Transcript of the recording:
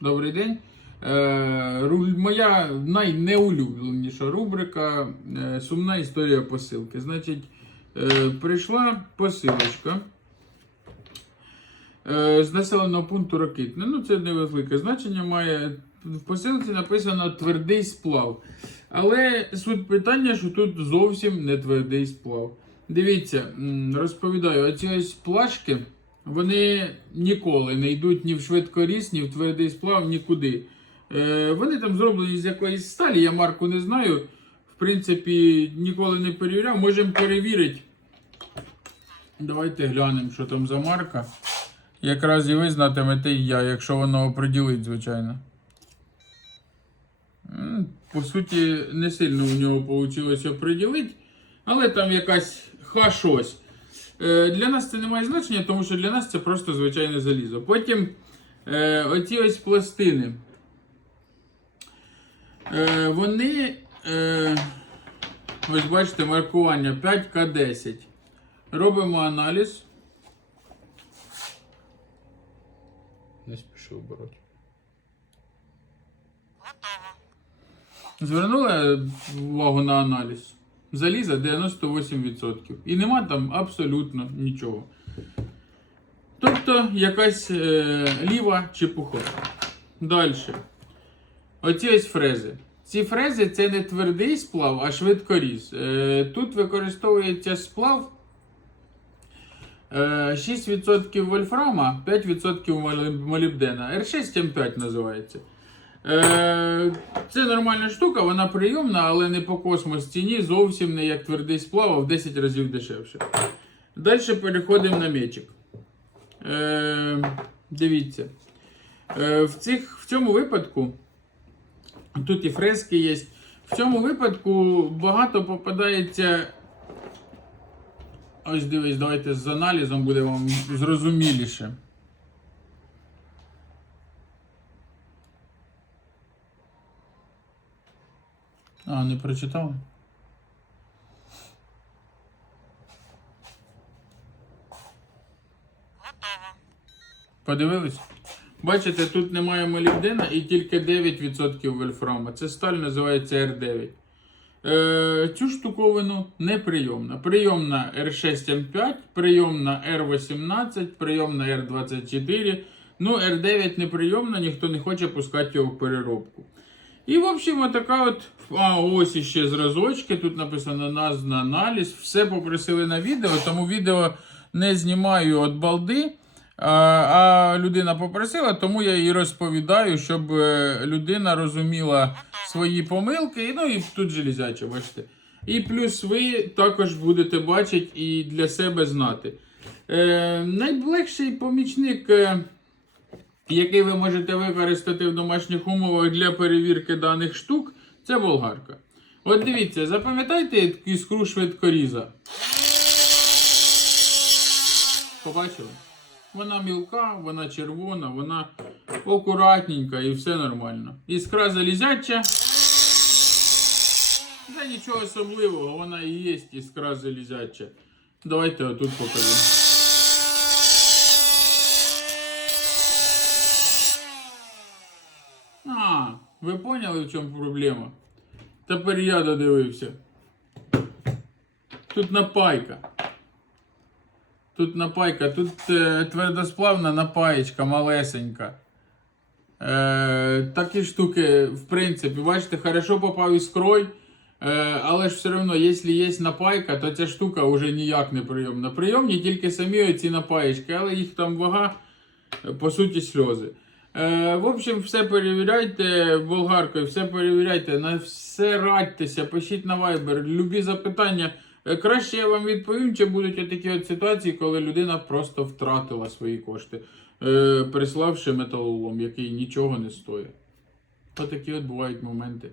Добрий день. Е, моя найнеулюбленіша рубрика е, Сумна історія посилки. Значить, е, прийшла посилочка з населеного пункту Ракитне. Ну, це невелике значення має. В посилці написано твердий сплав. Але суть питання, що тут зовсім не твердий сплав. Дивіться, розповідаю, оці ось плашки, вони ніколи не йдуть ні в швидкоріс, ні в твердий сплав, нікуди. Е, Вони там зроблені з якоїсь сталі, я марку не знаю. В принципі, ніколи не перевіряв. Можемо перевірити. Давайте глянемо, що там за марка. Якраз і ви знатимете і я, якщо воно оприділить, звичайно. По суті, не сильно у нього вийшло оприділити, але там якась ха щось. Для нас це не має значення, тому що для нас це просто звичайне залізо. Потім е, оці ось пластини. Е, вони, е, ось бачите, маркування 5К10. Робимо аналіз. Не спішив обороти. Звернули увагу на аналіз. Заліза 98%. І нема там абсолютно нічого. Тобто якась е, ліва чепуха. Далі. Оці ось фрези. Ці фрези це не твердий сплав, а швидкоріз. Е, тут використовується сплав е, 6% вольфрама, 5% молібдена. R6M5 називається. Е, це нормальна штука, вона прийомна, але не по космос ціні, зовсім не як твердий сплав, а в 10 разів дешевше. Далі переходимо на мечик. Е, дивіться. Е, в, цих, в цьому випадку, тут і фрески є. В цьому випадку багато попадається. Ось дивись, давайте з аналізом буде вам зрозуміліше. А, не прочитали? Подивились? Бачите, тут немає молібдена і тільки 9% вольфрама. Це сталь називається R9. Е, цю штуковину неприйомна. Прийомна R6M5, прийомна R18, прийомна R24. Ну, R9 неприйомна, ніхто не хоче пускати його в переробку. І, в общем, отака от. А, ось іще зразочки. Тут написано назва аналіз. Все попросили на відео, тому відео не знімаю від балди. А, людина попросила, тому я їй розповідаю, щоб е, людина розуміла свої помилки. Ну і тут железяче, бачите. І плюс ви також будете бачити і для себе знати. Е, найлегший помічник. Який ви можете використати в домашніх умовах для перевірки даних штук, це болгарка. От дивіться, запам'ятайте іскру швидкоріза. Побачили? Вона мілка, вона червона, вона акуратненька і все нормально. Іскра залізяча. Та нічого особливого, вона і є іскра залізяча. Давайте отут покажу. А, ви поняли, в чому проблема? Тепер я додивився. Тут напайка. Тут напайка, тут е, твердосплавна напаєчка малесенька. Е, такі штуки, в принципі, бачите, хорошо попав іскрой. Е, але ж все одно, якщо є напайка, то ця штука вже ніяк не прийомна. Прийомні тільки самі ці напаєчки, але їх там вага, по суті, сльози. Е, в общем, все перевіряйте болгаркою, все перевіряйте, на все радьтеся, пишіть на Viber, любі запитання. Е, Краще я вам відповім, чи будуть отакі от ситуації, коли людина просто втратила свої кошти, е, приславши металолом, який нічого не стоїть. Отакі от бувають моменти.